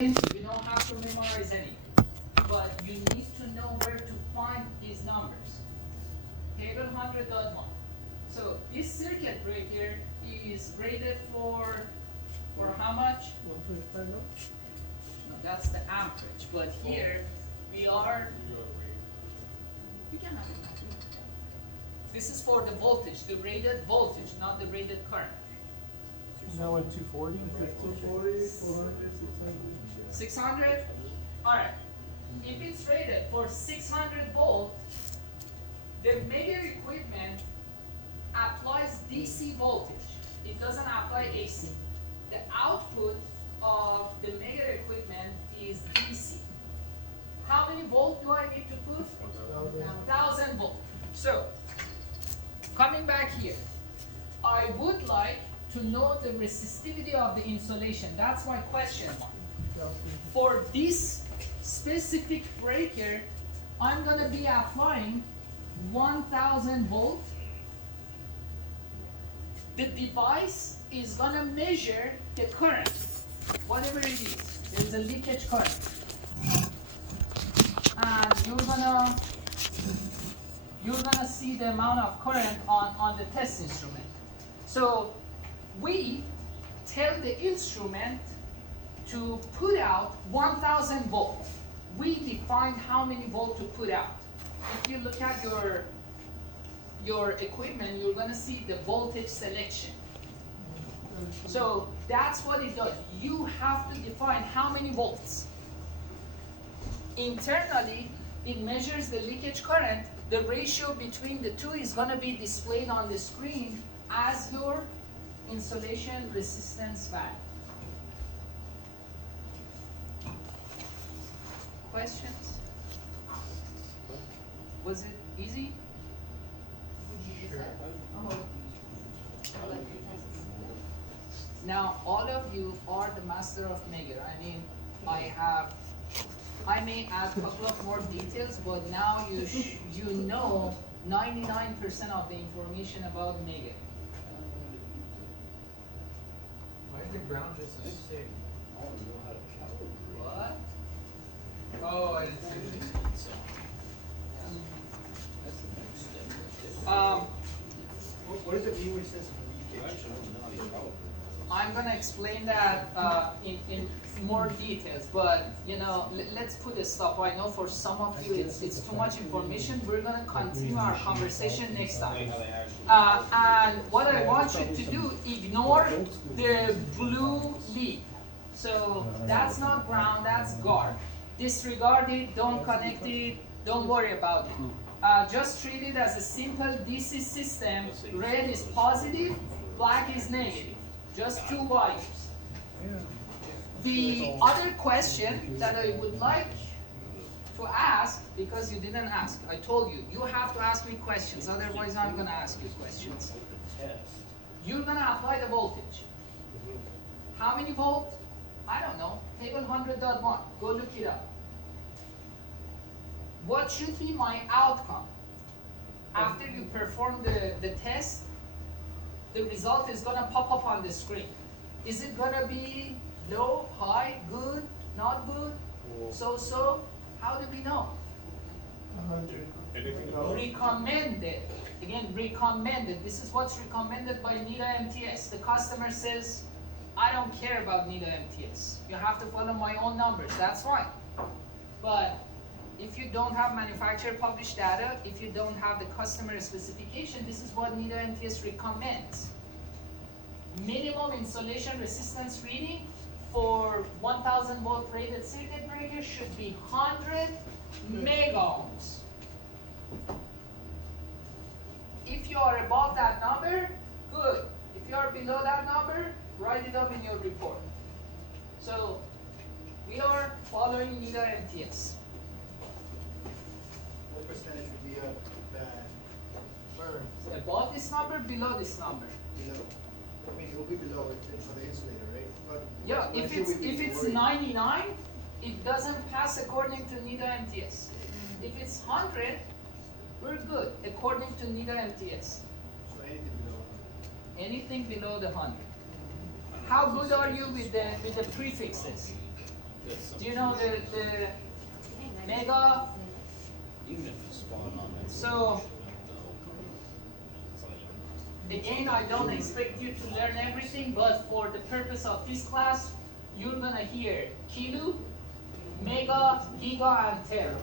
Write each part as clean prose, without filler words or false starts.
You don't have to memorize any, but you need to know where to find these numbers. Table 100.1. So this circuit breaker is rated for how much? 125 now? No, that's the amperage. But here we are. We can have it. This is for the voltage, the rated voltage, not the rated current. Now at 240? 240, 400, 600. 600? Alright. If it's rated for 600 volt, the meter equipment applies DC voltage. It doesn't apply AC. The output of the meter equipment is DC. How many volt do I need to put? 1000 volt. So, coming back here, I would like to know the resistivity of the insulation. That's my question mark. For this specific breaker, I'm going to be applying 1000 volt. The device is going to measure the current, whatever it is. There's a leakage current. And you're gonna see the amount of current on the test instrument. So we tell the instrument to put out 1000 volt. We define how many volt to put out. If you look at your equipment, you're gonna see the voltage selection. So that's what it does. You have to define how many volts. Internally, it measures the leakage current. The ratio between the two is gonna be displayed on the screen as your insulation resistance value. Questions? Was it easy? Now, all of you are the master of Megger. I mean, I may add a couple of more details, but now you know 99% of the information about Megger. Why is the ground just a stick? What? Oh, I didn't see it. What does it mean when it says leakage? I'm gonna explain that in more details, but let's put a stop. I know for some of you it's too much information. We're gonna continue our conversation next time. And what I want you to do, ignore the blue lead. So that's not ground, that's guard. Disregard it, don't connect it, don't worry about it. Just treat it as a simple DC system. Red is positive, black is negative. Just two wires. The other question that I would like to ask, because you didn't ask, I told you, you have to ask me questions, otherwise I'm going to ask you questions. You're going to apply the voltage. How many volt? I don't know. Table 100.1. Go look it up. What should be my outcome? After you perform the test, the result is going to pop up on the screen. Is it going to be low, high, good, not good, so? How do we know? 100. Recommended. Again, recommended. This is what's recommended by NIDA MTS. The customer says, I don't care about NIDA MTS. You have to follow my own numbers. That's fine. But if you don't have manufacturer published data, if you don't have the customer specification, this is what NIDA MTS recommends. Minimum insulation resistance reading for 1000 volt rated circuit breaker should be 100 megohms. If you are above that number, good. If you are below that number, write it up in your report. So we are following NIDA MTS. What percentage would be of bad burn? Above this number, below this number. Below. I mean, it will be below it for the insulator, right? But Yeah, when if should we be it's worried? 99, it doesn't pass according to NIDA MTS. If it's 100, we're good according to NIDA MTS. So anything below. Anything below the 100. How good are you with the prefixes? Good. you know the mega? Even if you spawn on it. So, again, I don't expect you to learn everything, but for the purpose of this class, you're gonna hear kilo, mega, giga, and tera.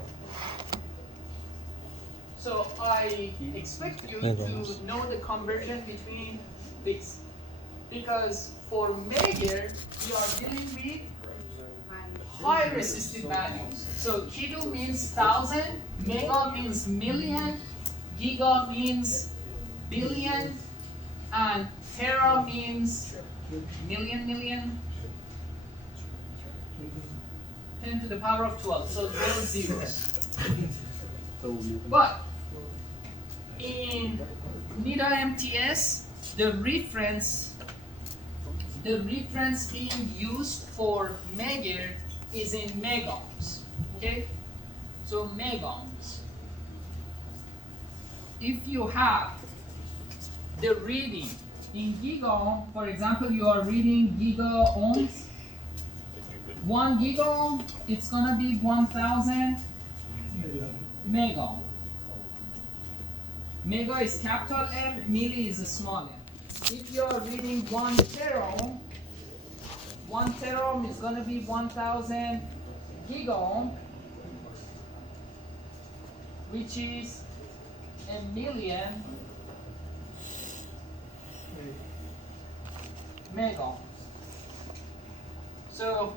So I expect you to know the conversion between these. Because for measure, we are dealing with high resistive values. So kilo means 1,000, mega means million, giga means billion, and tera means million, 10 to the power of 12. So those zeros. But in NIDA MTS, the reference being used for measure is in megohms. Okay? So megohms. If you have the reading in gigaohm, for example, you are reading gigaohms. 1 gigaohm, it's gonna be 1,000 megohm. Mega is capital M, milli is a small m. If you are reading 1 teraohm, 1 teraohm is going to be 1,000 gigaohm, which is a million megohms. So,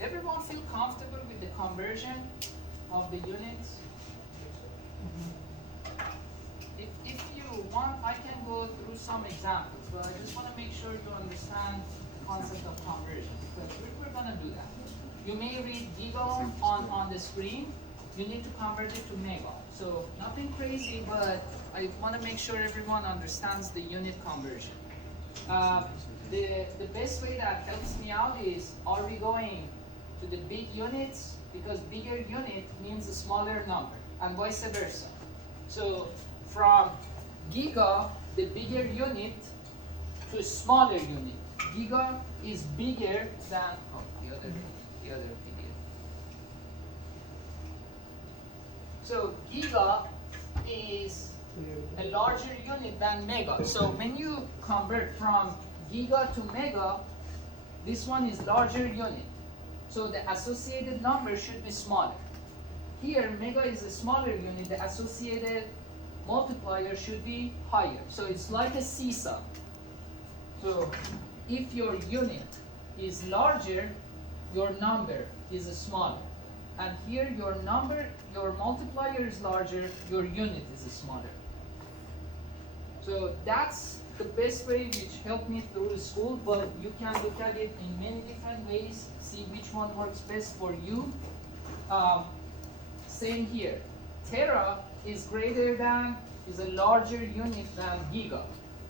everyone feel comfortable with the conversion of the units? If you want, I can go through some examples, but I just want to make sure you understand the concept of conversion, because we're going to do that. You may read gigaohm on the screen. You need to convert it to megaohm. So nothing crazy, but I want to make sure everyone understands the unit conversion. The best way that helps me out is, are we going to the big units? Because bigger unit means a smaller number, and vice versa. So from giga, the bigger unit, to smaller unit. Giga is bigger than the other PDF. So giga is a larger unit than mega. So when you convert from giga to mega, this one is larger unit. So the associated number should be smaller. Here, mega is a smaller unit, the associated multiplier should be higher. So it's like a seesaw. So if your unit is larger, your number is smaller. And here your multiplier is larger, your unit is smaller. So that's the best way which helped me through school, but you can look at it in many different ways, see which one works best for you. Same here. Tera is a larger unit than giga.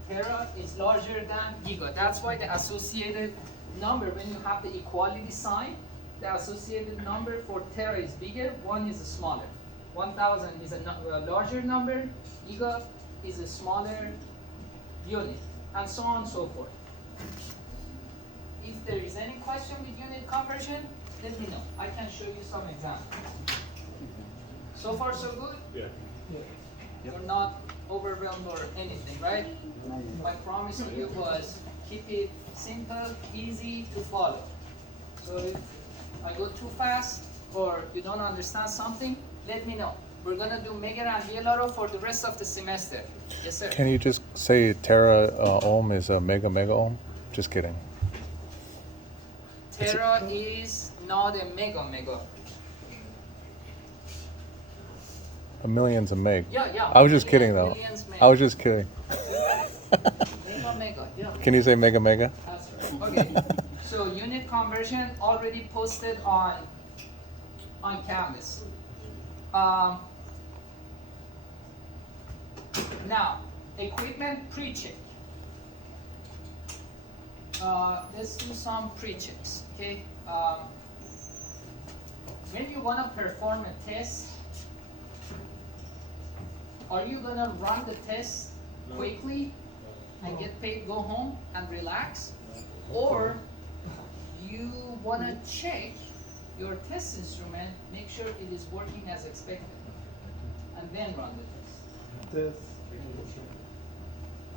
Tera is larger than giga. That's why the associated number, when you have the equality sign, the associated number for tera is bigger, 1 is smaller. 1,000 is a larger number, giga is a smaller unit, and so on and so forth. If there is any question with unit conversion, let me know. I can show you some examples. So far, so good? Yeah. You're not overwhelmed or anything, right? My promise to you was keep it simple, easy to follow. So if I go too fast or you don't understand something, let me know. We're gonna do Mega and VLRO for the rest of the semester. Yes, sir. Can you just say tera ohm is a mega ohm? Just kidding. Tera is not a mega. A million's a meg. Yeah. I was just kidding though. Millions, I was just kidding. Mega, yeah. Can you say mega? That's right. Okay. So unit conversion already posted on Canvas. Now, equipment pre-check. Let's do some pre-checks, okay? When you want to perform a test, are you going to run the test quickly and get paid, go home and relax? Or you wanna check your test instrument, make sure it is working as expected, and then run the test. This.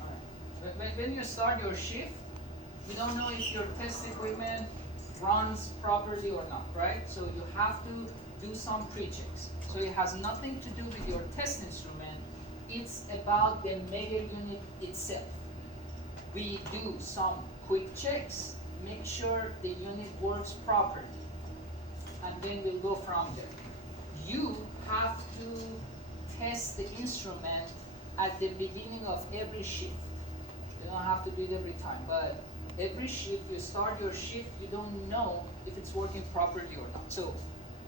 Alright. When you start your shift, you don't know if your test equipment runs properly or not, right? So you have to do some pre-checks. So it has nothing to do with your test instrument, it's about the mega unit itself. We do some quick checks, make sure the unit works properly, and then we'll go from there. You have to test the instrument at the beginning of every shift. You don't have to do it every time, but every shift, you start your shift, you don't know if it's working properly or not. So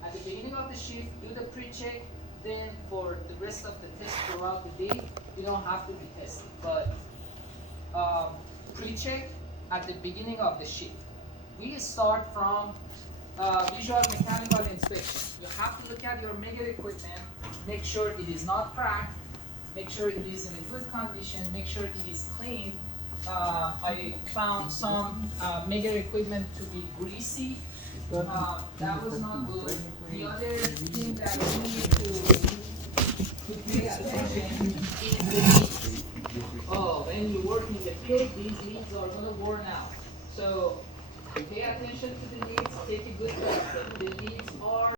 at the beginning of the shift, do the pre-check, then for the rest of the test throughout the day, you don't have to retest it. But pre-check at the beginning of the shift. We start from visual mechanical inspection. You have to look at your mega equipment, make sure it is not cracked, make sure it is in a good condition, make sure it is clean. I found some mega equipment to be greasy. That was not good. The other thing that you need to pay attention is the leads. Oh, when you work in the field, these leads are gonna worn out. So pay attention to the leads, take a good look. The leads are